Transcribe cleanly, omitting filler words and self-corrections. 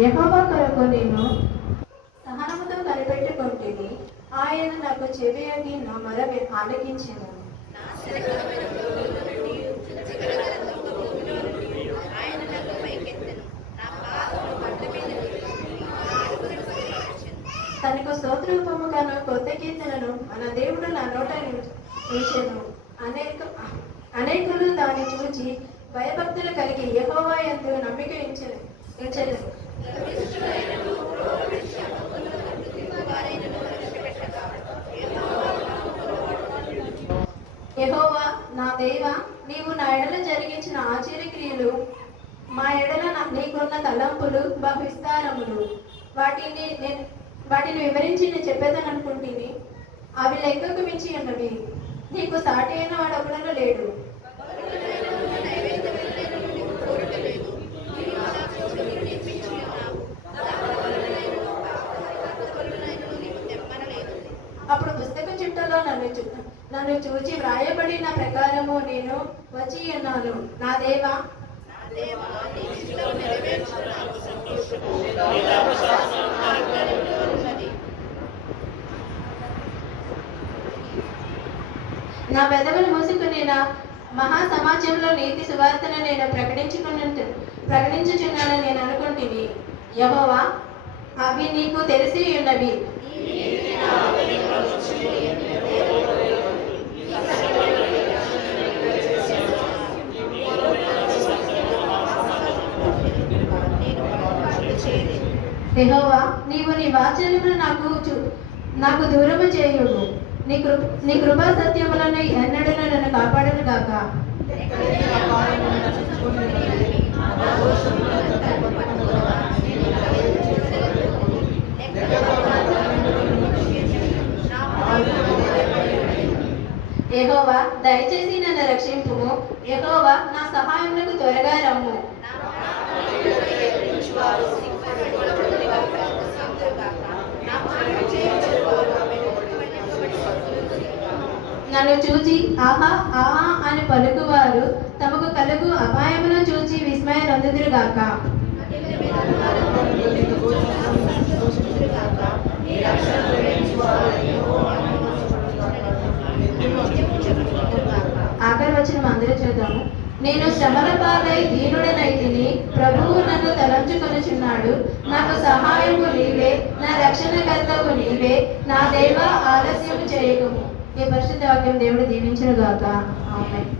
యెహోవా కొరకు నేను సహనముతో కనిపెట్టుకొంటిని. ఆయన నాకు చెవియొగ్గి నా మొర ఆలకించెను. తనకు స్తోత్రూపముగాను కొత్త కీర్తనను మన దేవుడు నా నోట ఉంచెను. అనేకులు దాన్ని చూచి భయభక్తులు కలిగి యెహోవా యందు నమ్మిక ఉంచెను. యెహోవా నా దేవా, నీవు నా ఎడల జరిగించిన ఆశ్చర్యక్రియలు, మా ఎడల నీకున్న తలంపులు బహు విస్తారములు. వాటిని వివరించి నేను చెప్పేదనుకుంటుని. అవి లెక్కకు మించి ఉన్నవి. నీకు సాటి అయిన వాడొకడును లేడు. అప్పుడు పుస్తక చిట్టలో నన్ను చూచి వ్రాయబడిన ప్రకారము నేను వచ్చి ఉన్నాను. నా దేవా, నా పెదవులు మూసుకుని నా మహాసమాజంలో నీతి సువార్తను నేను ప్రకటించుచున్నానని నేను అనుకుంటుని. యెహోవా, అవి నీకు తెలిసి ఉన్నవి. యెహోవా, నీవు నీ వాత్సల్యమును నాకు దూరము చేయుము. నీ కృపా సత్యములను ఎన్నడూ నన్ను కాపాడను గాక. యెహోవా, దయచేసి నన్ను రక్షింపుము. యెహోవా, నా సహాయమునకు త్వరగా రమ్ము. నన్ను చూచి ఆహా ఆహా అని పలుకువారు తమకు కలుగు అపాయమును చూచి విస్మయ నొందుదురుగాక. ఆఖరి వచనం అందరూ చూద్దాము. నేను శ్రమల పాలై దీనుడనైతిని, ప్రభువు నన్ను తలంచుకొనుచున్నాడు. నాకు సహాయము నీవే, నా రక్షణకర్తవు నీవే. నా దేవా, ఆలస్యము చేయకుము. ఈ పరిశుద్ధ వాక్యం దేవుడు దీవించును గాక. ఆమేన్.